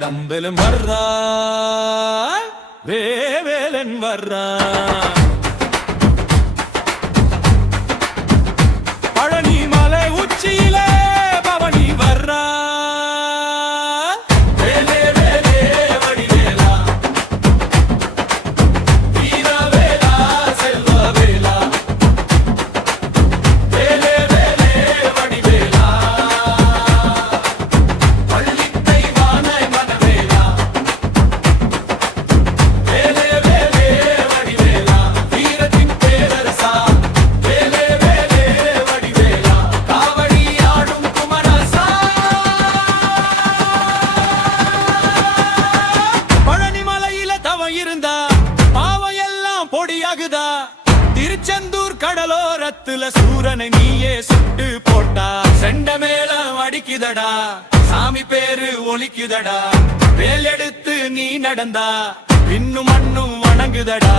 தம்பலும் வர்றா வேவேலன் வர்றா பழனி மலை உச்சியிலே பவனி வர்றா வேலே வேலே வடிவேலா வீரவேலா செல்வவேலா வேலே வேலே வடிவேலா பள்ளித்தை வானை மனவேலா வேலே வேலே வடிவேலா வீரத்தின் பேரரசா வேலே வேலே வடிவேலா காவடி ஆடும் குமரசா பழனி மலையில தவம் இருந்தா பாவம் எல்லாம் பொடியாகுதா திருச்செந்தூர் கடலோரத்துல சூரனை நீயே சுட்டு போட்டா செண்ட மேளம் அடிக்குதடா சாமி பேரு ஒலிக்குதடா வேல் எடுத்து நீ நடந்தா இன்னும் மண்ணும் வணங்குதடா